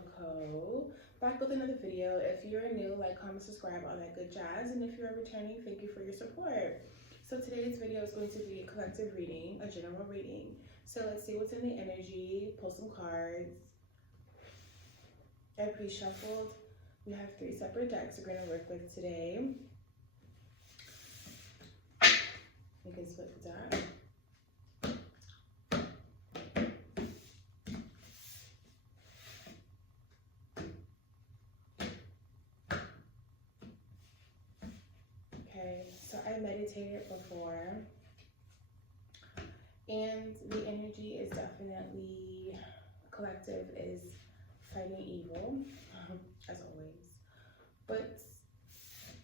Coco, back with another video. If you're new, like, comment, subscribe, all that good jazz. And if you're returning, thank you for your support. So today's video is going to be a collective reading, a general reading. So let's see what's in the energy, pull some cards. I pre-shuffled. We have 3 separate decks we're going to work with today. You can split the deck. Okay, so I meditated before, and the energy is definitely collective, is fighting evil, as always, but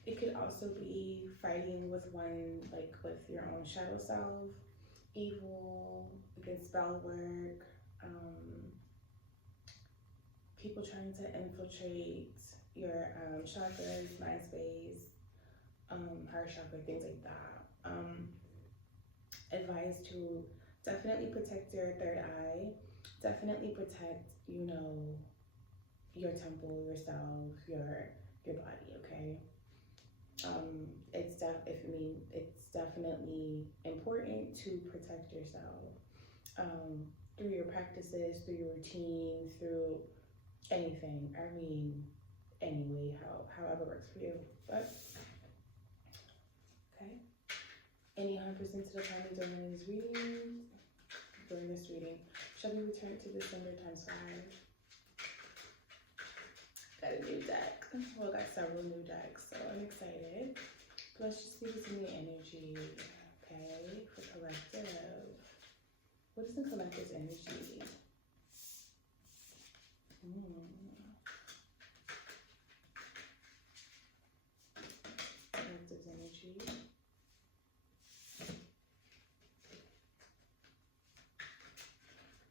it could also be fighting with one, like with your own shadow self, evil, against spell work, people trying to infiltrate your chakras, mind space, heart chakra, things like that. Advice to definitely protect your third eye, definitely protect, you know, your temple, yourself, your body, okay? It's definitely important to protect yourself through your practices, through your routine, through anything. I mean, anyway, however works for you. But okay. Any 100% to the timing during this reading, shall we return to December times 5? Got a new deck. Well, got several new decks, so I'm excited. But let's just see what's in the energy, okay, for collective. What is the collective's energy? Collective's energy.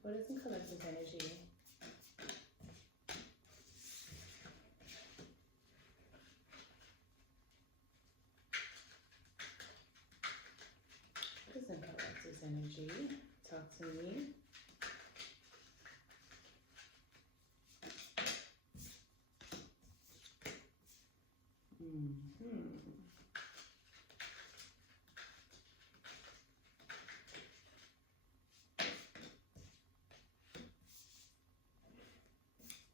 What is the collective energy? What is the collective's energy? Talk to me.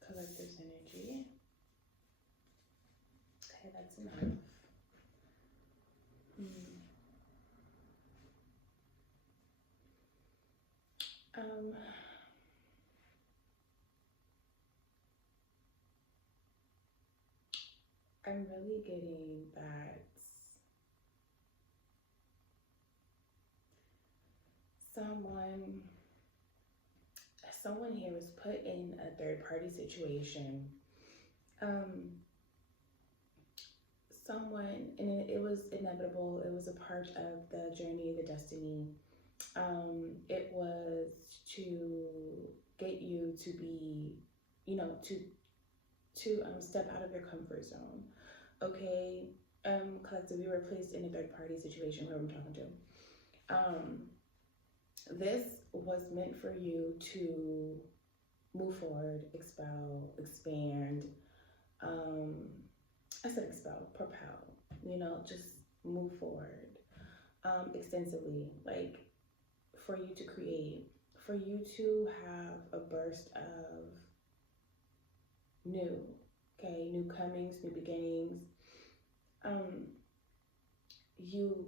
Collective's energy. Okay, that's enough. I'm really getting that someone here was put in a third-party situation. And it was inevitable. It was a part of the journey, the destiny. It was to get you to be, you know, to step out of your comfort zone. Okay, collective, we were placed in a third-party situation, whoever I'm talking to. This was meant for you to move forward, expel, expand. I said expel, propel, you know, just move forward extensively, like for you to create, for you to have a burst of new, okay, new comings, new beginnings. You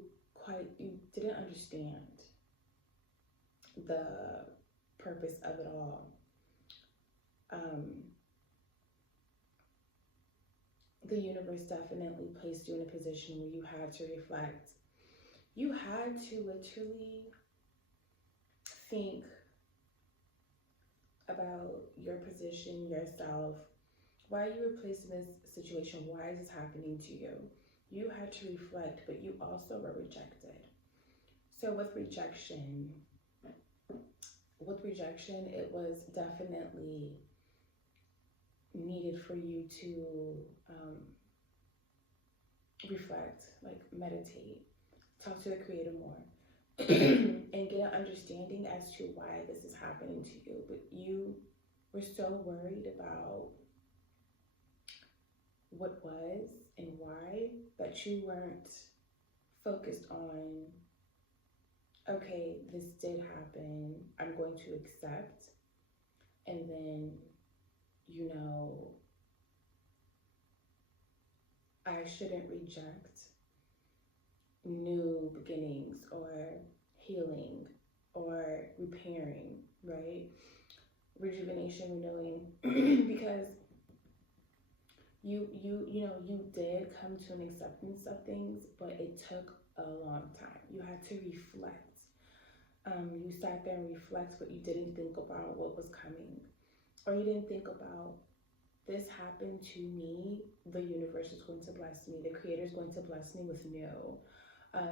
didn't understand the purpose of it all. The universe definitely placed you in a position where you had to reflect. You had to literally think about your position, yourself, why you were placed in this situation, why is this happening to you? You had to reflect, but you also were rejected. So with rejection, it was definitely needed for you to reflect, like meditate, talk to the Creator more, and get an understanding as to why this is happening to you. But you were so worried about what was and why that you weren't focused on, okay, this did happen, I'm going to accept, and then, you know, I shouldn't reject new beginnings or healing or repairing, right? Rejuvenation, renewing, because you did come to an acceptance of things, but it took a long time. You had to reflect. You sat there and reflect, but you didn't think about what was coming, or you didn't think about, this happened to me, the universe is going to bless me, the creator is going to bless me with new,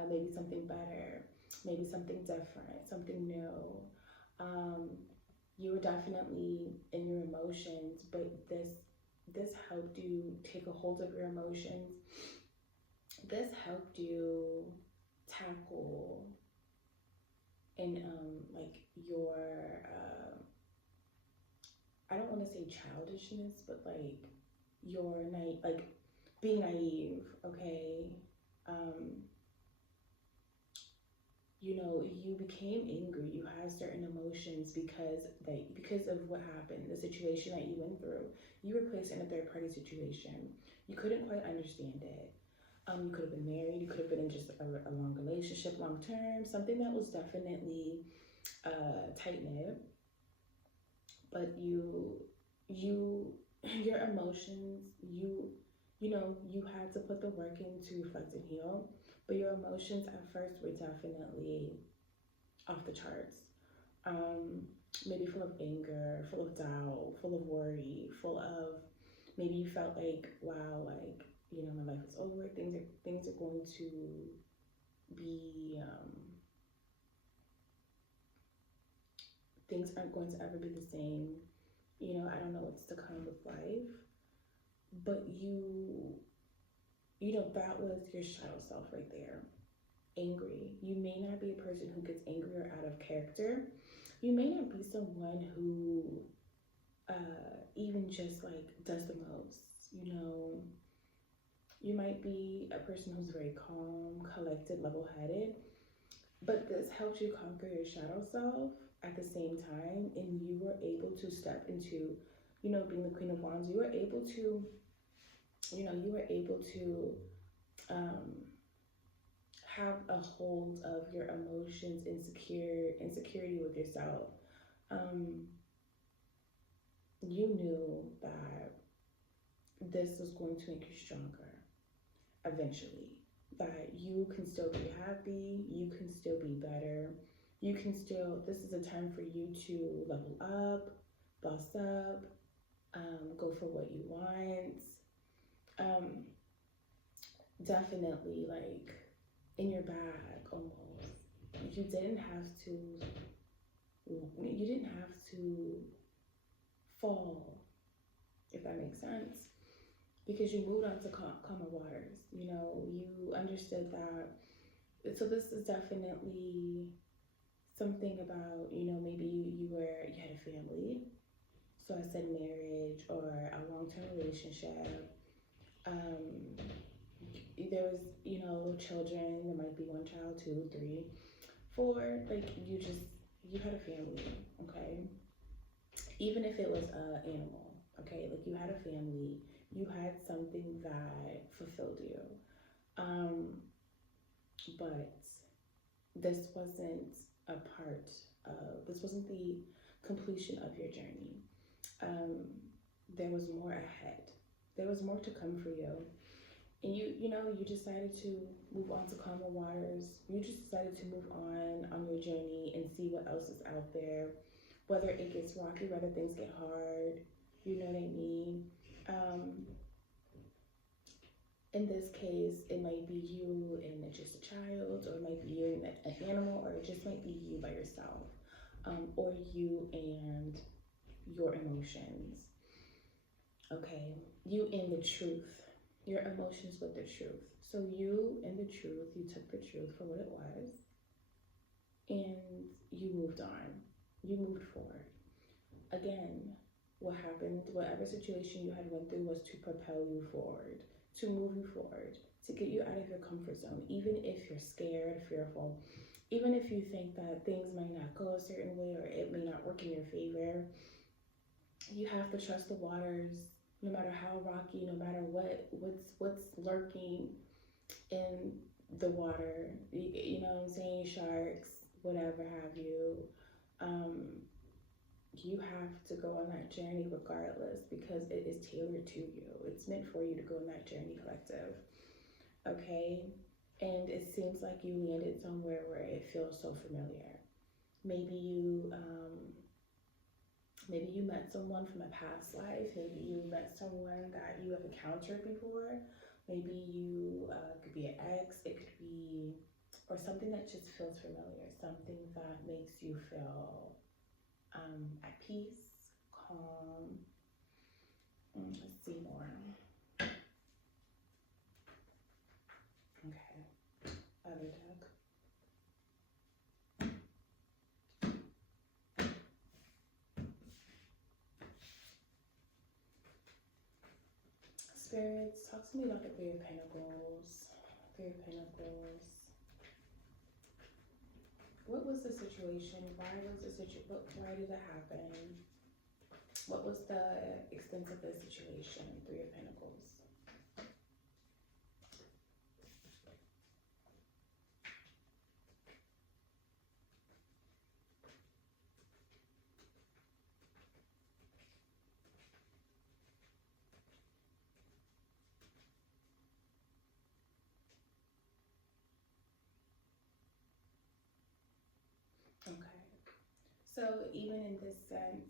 maybe something better, maybe something different, something new. You were definitely in your emotions, but this helped you take a hold of your emotions. This helped you tackle and like your I don't want to say childishness, but like your like being naive, okay? You know, you became angry. You had certain emotions because of what happened, the situation that you went through. You were placed in a third party situation. You couldn't quite understand it. You could have been married. You could have been in just a long relationship, long term, something that was definitely tight knit. But your emotions, you know, you had to put the work in to reflect and heal, but your emotions at first were definitely off the charts. Maybe full of anger, full of doubt, full of worry, full of, maybe you felt like, wow, like, you know, my life is over. Things are going to be things aren't going to ever be the same. You know, I don't know what's to come with life. But you know, that was your shadow self right there. Angry. You may not be a person who gets angry or out of character. You may not be someone who even just like does the most. You know, you might be a person who's very calm, collected, level-headed, but this helps you conquer your shadow self at the same time, and you were able to step into, you know, being the Queen of Wands. You were able to, you know, have a hold of your emotions, insecurity with yourself. You knew that this was going to make you stronger eventually, that you can still be happy, you can still be better, you can still, this is a time for you to level up, boss up, go for what you want. Definitely like in your bag almost. You didn't have to fall, if that makes sense, because you moved on to calmer waters. You know, you understood that. So this is definitely something about, you know, maybe you had a family. So I said marriage or a long-term relationship. There was, you know, children. There might be one child, 2, 3, 4. Like you had a family, okay? Even if it was an animal, okay? Like you had a family. You had something that fulfilled you. But this wasn't this wasn't the completion of your journey. There was more ahead. There was more to come for you. And you know, you decided to move on to calmer waters. You just decided to move on your journey and see what else is out there. Whether it gets rocky, whether things get hard, you know what I mean? In this case, it might be you and just a child, or it might be you and an animal, or it just might be you by yourself, or you and your emotions. Okay, you in the truth, your emotions with the truth. So you and the truth, you took the truth for what it was, and you moved on. You moved forward. Again, what happened, whatever situation you had went through was to propel you forward, to move you forward, to get you out of your comfort zone, even if you're scared, fearful, even if you think that things might not go a certain way or it may not work in your favor. You have to trust the waters, no matter how rocky, no matter what's lurking in the water. You know what I'm saying? Sharks, whatever have you. You have to go on that journey regardless, because it is tailored to you. It's meant for you to go on that journey, collective. Okay? And it seems like you landed somewhere where it feels so familiar. Maybe you met someone from a past life. Maybe you met someone that you have encountered before. Maybe you could be an ex. It could be, or something that just feels familiar. Something that makes you feel at peace, calm. Let's see more. Okay, other deck. Spirits, talk to me about the Three of Pentacles. Three of Pentacles. What was the situation? Why was the situation? Why did it happen? What was the extent of the situation? Three of Pentacles. Okay. So even in this sense,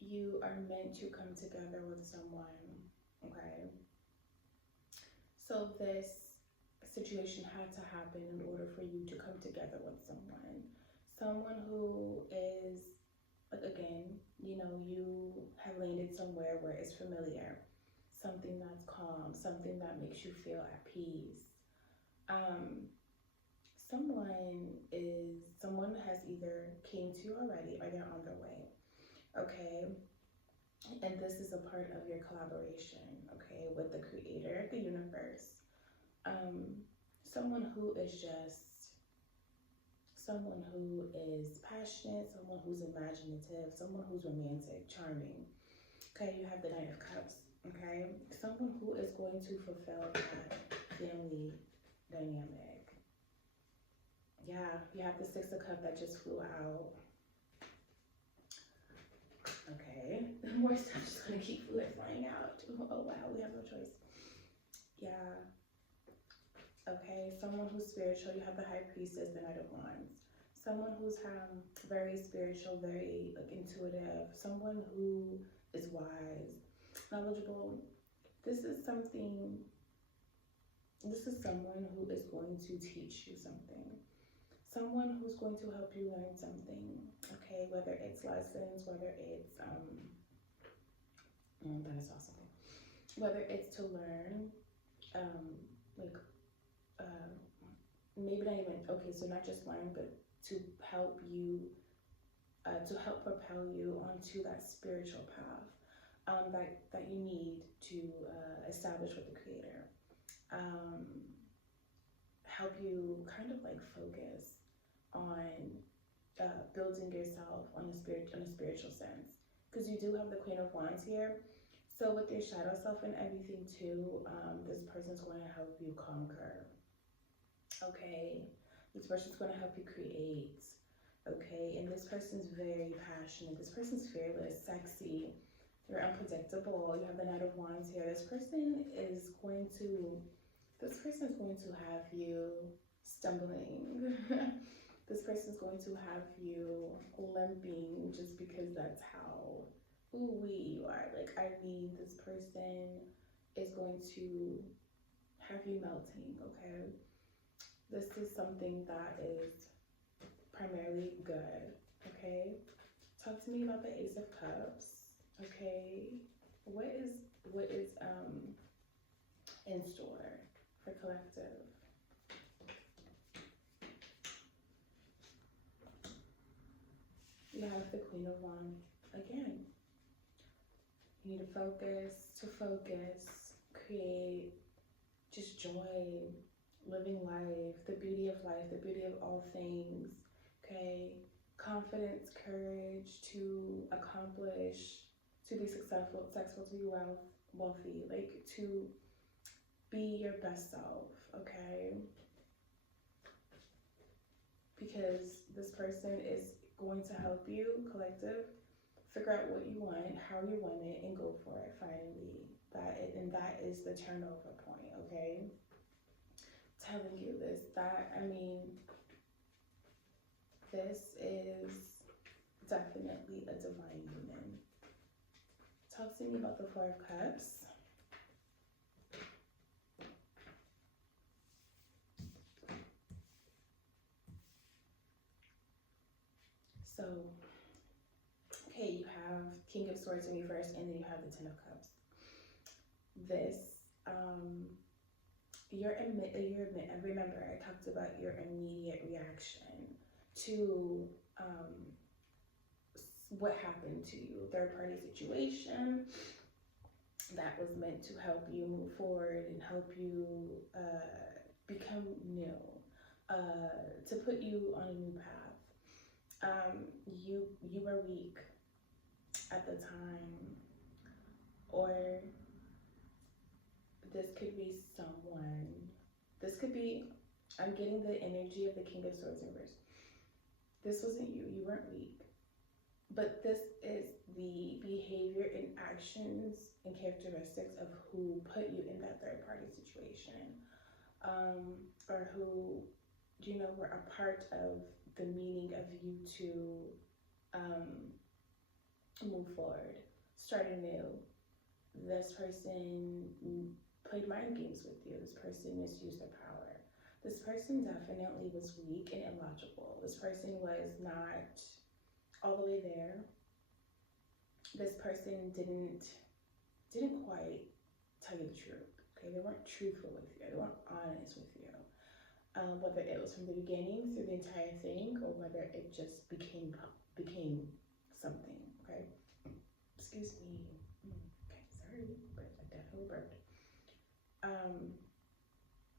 you are meant to come together with someone, okay? So this situation had to happen in order for you to come together with someone. Someone who is, like, again, you know, you have landed somewhere where it's familiar. Something that's calm, something that makes you feel at peace. Someone has either came to you already or they're on their way, okay? And this is a part of your collaboration, okay, with the creator, the universe. Someone who is passionate, someone who's imaginative, someone who's romantic, charming. Okay, you have the Knight of Cups, okay? Someone who is going to fulfill that family dynamic. Yeah, you have the Six of Cups that just flew out. Okay, more stuff just gonna keep flying out. Oh wow, we have no choice. Yeah. Okay, someone who's spiritual. You have the High Priestess, the Knight of Wands. Someone who's very spiritual, very intuitive. Someone who is wise, knowledgeable. This is someone who is going to teach you something. Someone who's going to help you learn something, okay? Whether it's lessons, whether it's, that I saw something. Whether it's to learn, maybe not even, okay, so not just learn, but to help you, to help propel you onto that spiritual path that you need to establish with the Creator. Help you kind of like focus on building yourself on a spiritual sense, because you do have the Queen of Wands here. So with your shadow self and everything too, this person's going to help you conquer. Okay, this person's going to help you create. Okay, and this person's very passionate. This person's fearless, sexy. They're unpredictable. You have the Knight of Wands here. This person is going to have you stumbling. This person's going to have you limping just because that's how ooh-wee you are. Like, I mean, this person is going to have you melting, okay? This is something that is primarily good, okay? Talk to me about the Ace of Cups, okay? What is in store for collective? have the Queen of Wands again. You need to focus, create just joy, living life, the beauty of life, the beauty of all things, okay? Confidence, courage to accomplish, to be successful, to be wealthy, like to be your best self, okay? Because this person is going to help you, collective, figure out what you want, how you want it, and go for it finally. That is the turnover point, okay? Telling you this, this is definitely a divine union. Talk to me about the Four of Cups. So, okay, you have King of Swords in reverse, and then you have the Ten of Cups. This, remember I talked about your immediate reaction to what happened to you, third party situation that was meant to help you move forward and help you become new, to put you on a new path. You were weak at the time, or this could be, I'm getting the energy of the King of Swords in reverse. This wasn't you, you weren't weak. But this is the behavior and actions and characteristics of who put you in that third party situation. Or who, were a part of the meaning of you to move forward, start anew. This person played mind games with you. This person misused their power. This person definitely was weak and illogical. This person was not all the way there. This person didn't quite tell you the truth. Okay, they weren't truthful with you. They weren't honest with you. Whether it was from the beginning through the entire thing, or whether it just became something. Okay, excuse me. Okay, sorry, but I definitely burped.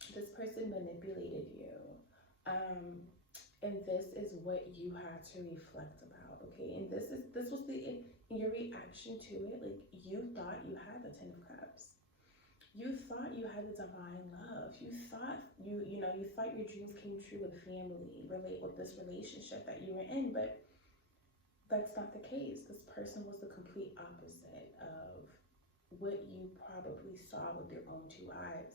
This person manipulated you. And this is what you had to reflect about, okay? And this was your reaction to it. Like, you thought you had the Ten of Cups. You thought you had the divine love. You thought you thought your dreams came true with family, with this relationship that you were in, but that's not the case. This person was the complete opposite of what you probably saw with your own two eyes.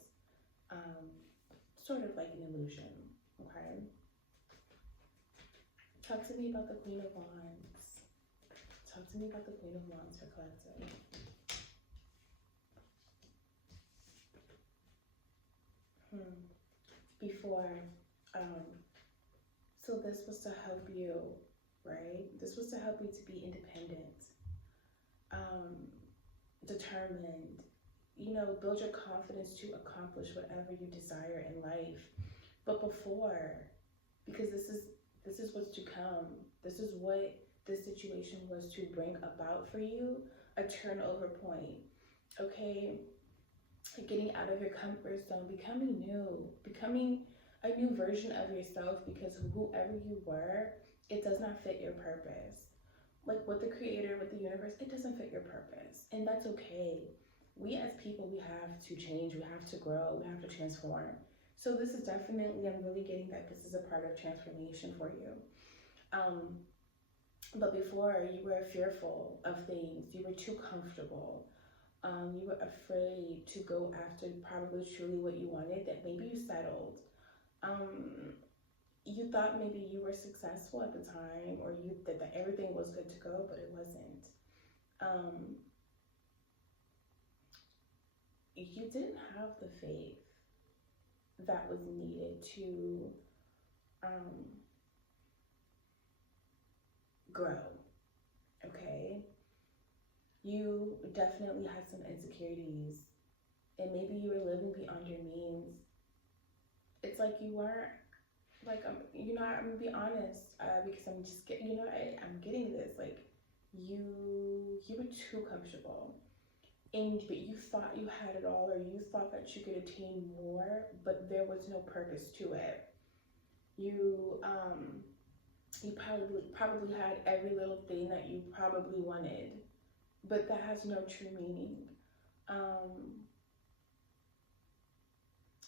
Sort of like an illusion, okay? Talk to me about the Queen of Wands. Talk to me about the Queen of Wands for collective. Before, so this was to help you, right? This was to help you to be independent, determined, build your confidence to accomplish whatever you desire in life. But before, because this is what's to come. This is what this situation was to bring about for you, a turnover point, okay? Getting out of your comfort zone, becoming new, becoming a new version of yourself, because whoever you were, it does not fit your purpose. Like, with the creator, with the universe, it doesn't fit your purpose, and that's okay. We as people, we have to change, we have to grow, we have to transform. So this is definitely, I'm really getting that this is a part of transformation for you. But before, you were fearful of things, you were too comfortable. You were afraid to go after probably truly what you wanted, that maybe you settled. You thought maybe you were successful at the time, or that everything was good to go, but it wasn't. You didn't have the faith that was needed to grow, okay? You definitely had some insecurities, and maybe you were living beyond your means. It's like you weren't like, you know, I'm gonna be honest, because I'm just getting, you know, I'm getting this, like, you were too comfortable, and but you thought you had it all, or you thought that you could attain more, but there was no purpose to it. You you probably had every little thing that you probably wanted, but that has no true meaning. Um,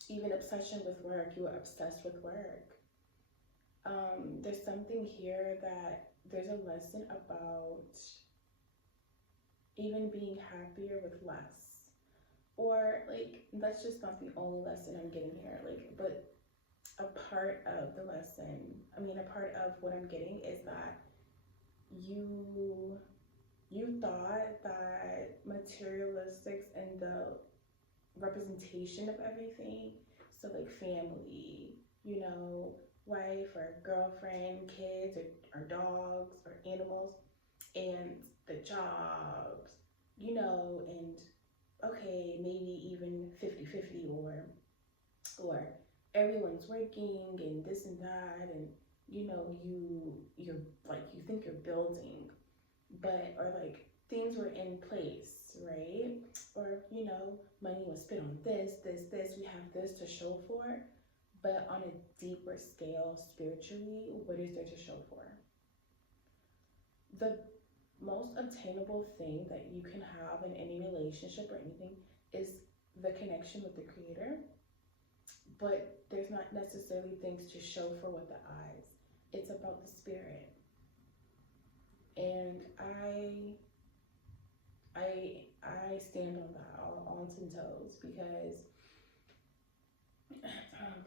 Even obsession with work, you were obsessed with work. There's something here that there's a lesson about even being happier with less. Or, like, that's just not the only lesson I'm getting here. Like, but a part of the lesson, I mean, a part of what I'm getting is that you you thought that materialistics and the representation of everything, so like family, you know, wife or girlfriend, kids or dogs or animals, and the jobs, you know, and okay, maybe even 50-50, or everyone's working and this and that, and you know, you're like, you think you're building, but, or like things were in place, right? Or, you know, money was spent on this, we have this to show for. But on a deeper scale, spiritually, what is there to show for? The most obtainable thing that you can have in any relationship or anything is the connection with the Creator. But there's not necessarily things to show for with the eyes. It's about the spirit. And I stand on that on 10 toes, because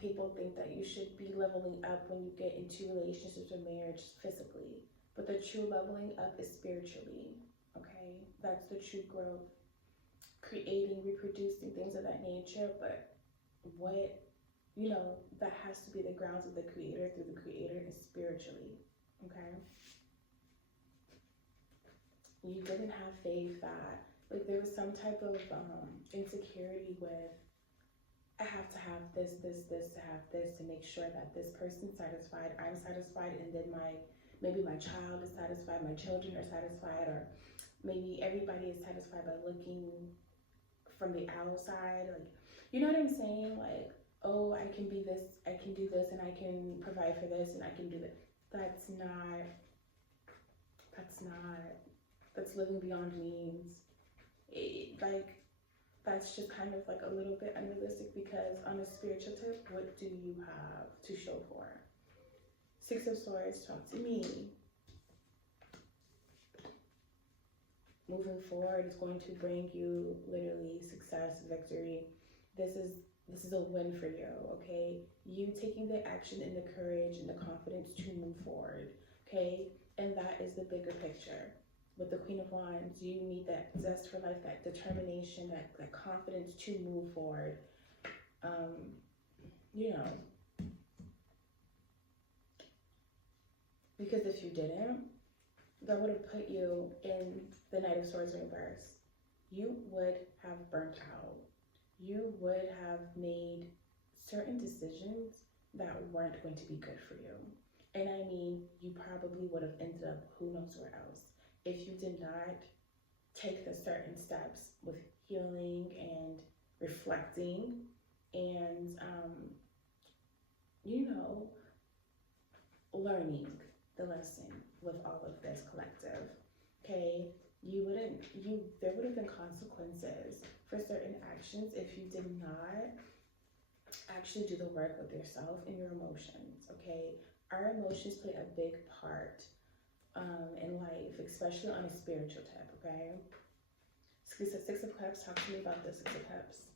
people think that you should be leveling up when you get into relationships or marriage physically, but the true leveling up is spiritually. Okay, that's the true growth, creating, reproducing, things of that nature. But what, you know, that has to be the grounds of the Creator, through the Creator, is spiritually. Okay, you didn't have faith that, like, there was some type of insecurity with, I have to have this to have this, to make sure that this person's satisfied, I'm satisfied, and then maybe my child is satisfied, my children are satisfied, or maybe everybody is satisfied by looking from the outside. Like, you know what I'm saying? Like, oh, I can be this, I can do this, and I can provide for this, and I can do that. That's living beyond means. That's just kind of like a little bit unrealistic, because on a spiritual tip, what do you have to show for? Six of Swords, talk to me. Moving forward is going to bring you literally success, victory. This is a win for you, okay? You taking the action and the courage and the confidence to move forward, okay? And that is the bigger picture. With the Queen of Wands, you need that zest for life, that determination, that confidence to move forward. You know, because if you didn't, that would have put you in the Knight of Swords reverse. You would have burnt out. You would have made certain decisions that weren't going to be good for you. And I mean, you probably would have ended up who knows where else, if you did not take the certain steps with healing and reflecting and, you know, learning the lesson with all of this collective, okay? There would have been consequences for certain actions if you did not actually do the work with yourself and your emotions, okay? Our emotions play a big part in life, especially on a spiritual tip, okay? Six of Cups, talk to me about the Six of Cups.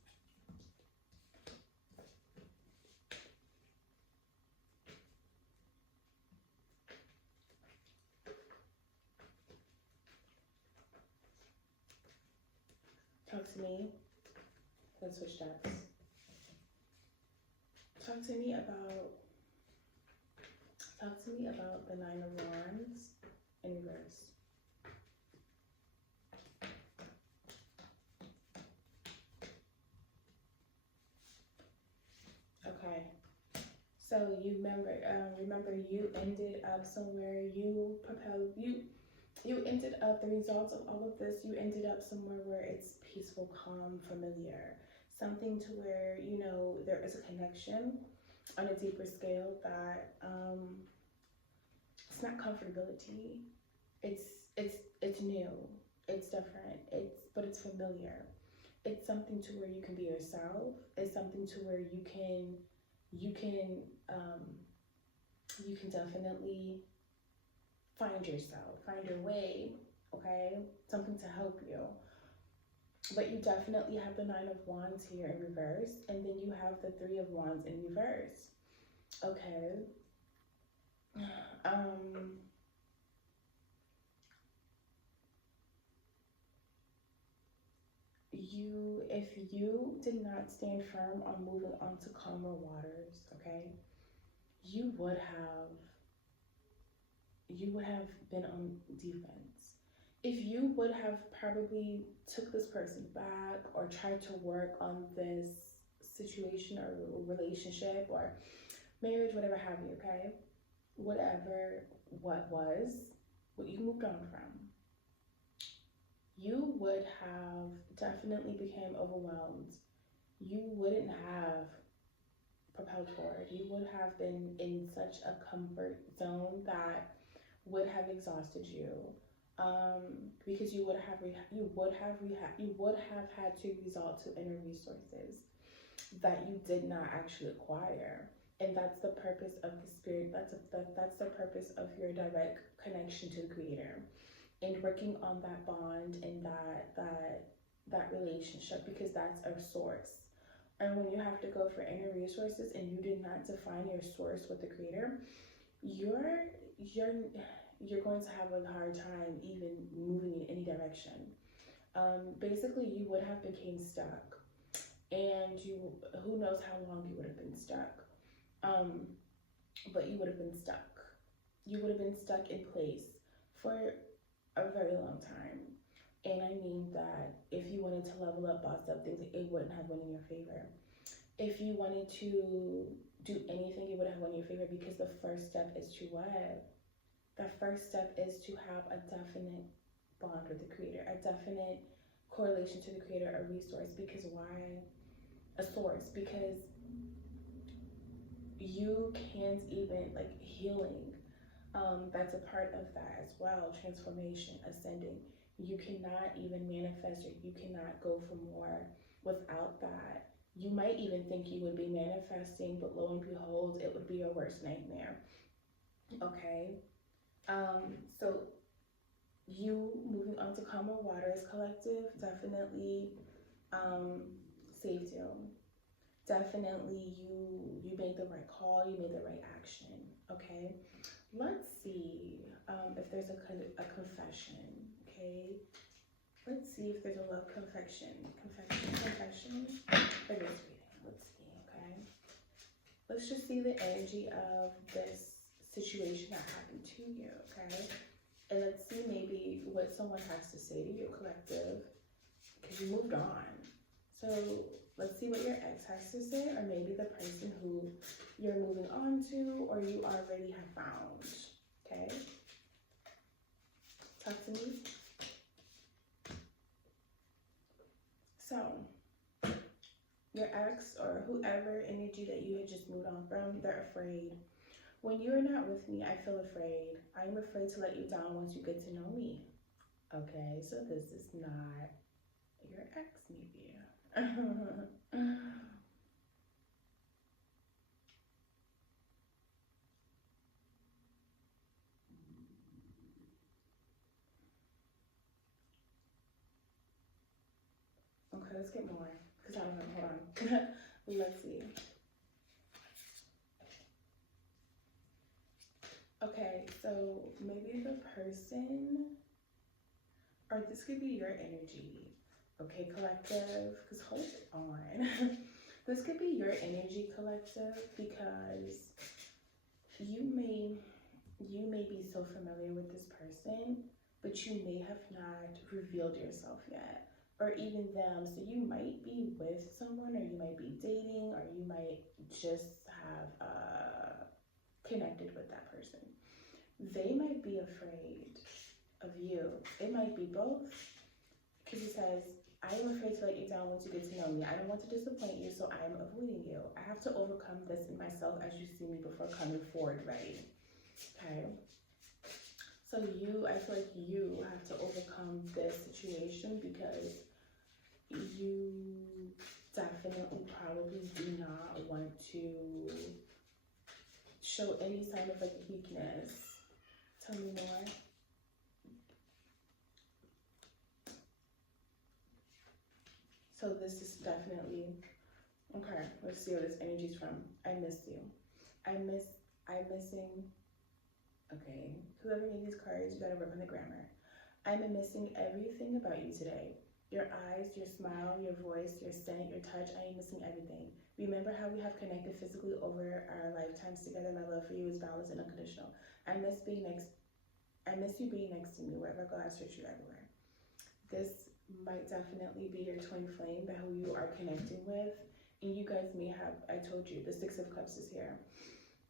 Talk to me. Let's switch decks. Talk to me about the Nine of Wands in reverse. Okay, So you remember you ended up somewhere. You ended up, the results of all of this, you ended up somewhere where it's peaceful, calm, familiar, something to where there is a connection on a deeper scale that it's not comfortability. It's new. It's different. But it's familiar. It's something to where you can be yourself. It's something to where you can definitely find yourself, find your way, okay? Something to help you. But you definitely have the Nine of Wands here in reverse, and then you have the Three of Wands in reverse, okay? If you did not stand firm on moving on to calmer waters, okay, you would have been on defense. If you would have probably took this person back or tried to work on this situation or relationship or marriage, whatever have you, okay? What you moved on from, you would have definitely became overwhelmed. You wouldn't have propelled forward. You would have been in such a comfort zone that would have exhausted you, because you would have had to resort to inner resources that you did not actually acquire. And that's the purpose of the spirit. That's the purpose of your direct connection to the Creator, and working on that bond and that relationship, because that's our source. And when you have to go for inner resources and you did not define your source with the Creator, you're going to have a hard time even moving in any direction. Basically, you would have became stuck, and who knows how long you would have been stuck. But you would have been stuck. You would have been stuck in place for a very long time. And I mean that if you wanted to level up, boss up things, it wouldn't have went in your favor. If you wanted to do anything, it would have went in your favor, because the first step is to what? The first step is to have a definite bond with the Creator, a definite correlation to the Creator, a resource. Because why? A source. Because you can't even, like, healing, that's a part of that as well. Transformation, ascending. You cannot even manifest, or you cannot go for more without that. You might even think you would be manifesting, but lo and behold, it would be your worst nightmare. Okay? So you moving on to calmer waters, collective, definitely saved you. Definitely you made the right call, you made the right action. Okay? Let's see if there's a confession. Okay? Let's see if there's a love confession. Confession for this reading. Let's see, okay? Let's just see the energy of this situation that happened to you, okay? And let's see maybe what someone has to say to you, collective, because you moved on. So let's see what your ex has to say, or maybe the person who you're moving on to, or you already have found, okay? Talk to me. So, your ex or whoever energy that you had just moved on from, they're afraid. When you're not with me, I feel afraid. I'm afraid to let you down once you get to know me. Okay, so this is not your ex, maybe. Okay, let's get more, because I don't know. Hold on. Let's see. Okay, so maybe the person, or this could be your energy. Okay, collective, because hold on. This could be your energy, collective, because you may be so familiar with this person, but you may have not revealed yourself yet, or even them. So you might be with someone, or you might be dating, or you might just have connected with that person. They might be afraid of you. It might be both. Because he says, I am afraid to let you down once you get to know me. I don't want to disappoint you, so I am avoiding you. I have to overcome this in myself as you see me before coming forward ready. Okay? So I feel like you have to overcome this situation because you definitely probably do not want to show any sign of like weakness. Tell me more. So this is definitely, okay, let's see where this energy is from. I miss you. I'm missing, okay, whoever made these cards, you gotta work on the grammar. I'm missing everything about you today. Your eyes, your smile, your voice, your scent, your touch, I am missing everything. Remember how we have connected physically over our lifetimes together? My love for you is boundless and unconditional. I miss you being next to me. Wherever I go, I search you everywhere. This might definitely be your twin flame, that who you are connecting with. And you guys may have, I told you, the Six of Cups is here.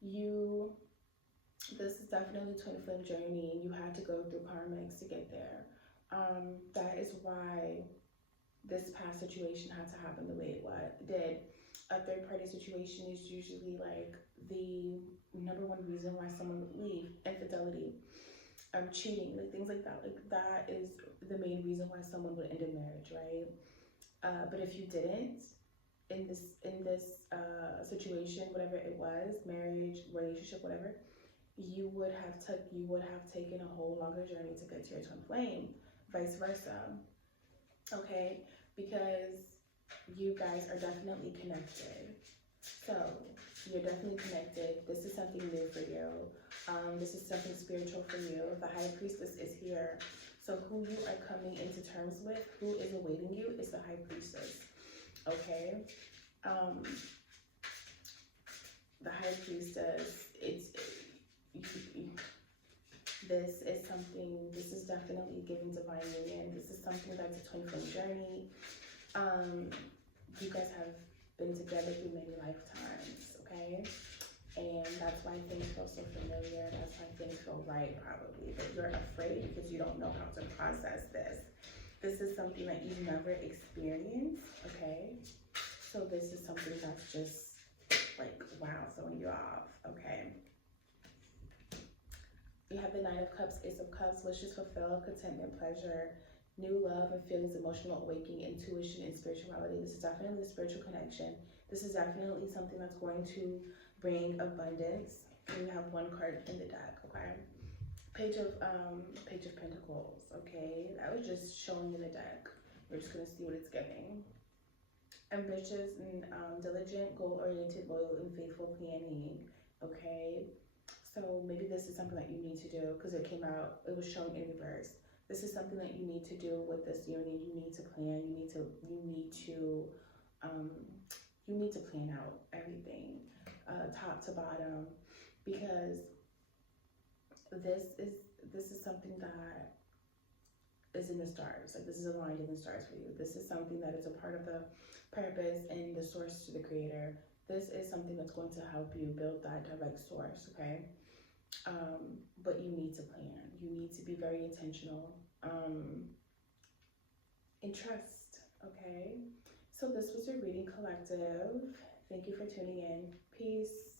This is definitely twin flame journey, and you had to go through karmics to get there. That is why this past situation had to happen the way it did. A third party situation is usually like the number one reason why someone would leave. Infidelity, cheating, like things like that. Like that is the main reason why someone would end a marriage, right? But if you didn't, in this situation, whatever it was, marriage, relationship, whatever, you would have taken a whole longer journey to get to your twin flame. Vice versa, okay? Because you guys are definitely connected. So you're definitely connected. This is something new for you. This is something spiritual for you. The High Priestess is here. So who you are coming into terms with, who is awaiting you, is the High Priestess. Okay? The High Priestess, this is definitely giving divine union. This is something that's a twin flame journey. You guys have been together through many lifetimes, okay? And that's why things feel so familiar. That's why things feel right, probably. But you're afraid because you don't know how to process this. This is something that you've never experienced, okay? So this is something that's just like, wow, throwing you off, okay? You have the Nine of Cups, Ace of Cups, wishes fulfilled, contentment, pleasure, new love and feelings, emotional awakening, intuition, and spirituality. This is definitely a spiritual connection. This is definitely something that's going to bring abundance. And you have one card in the deck, okay? Page of Pentacles, okay? That was just showing in the deck. We're just gonna see what it's giving. Ambitious and diligent, goal-oriented, loyal, and faithful planning, okay? So maybe this is something that you need to do because it came out, it was shown in reverse. This is something that you need to do with this union. You need to plan. You need to plan out everything, top to bottom, because this is something that is in the stars. Like this is aligned in the stars for you. This is something that is a part of the purpose and the source to the creator. This is something that's going to help you build that direct source, okay? But you need to plan. You need to be very intentional and trust, okay? So this was your reading, collective. Thank you for tuning in. Peace.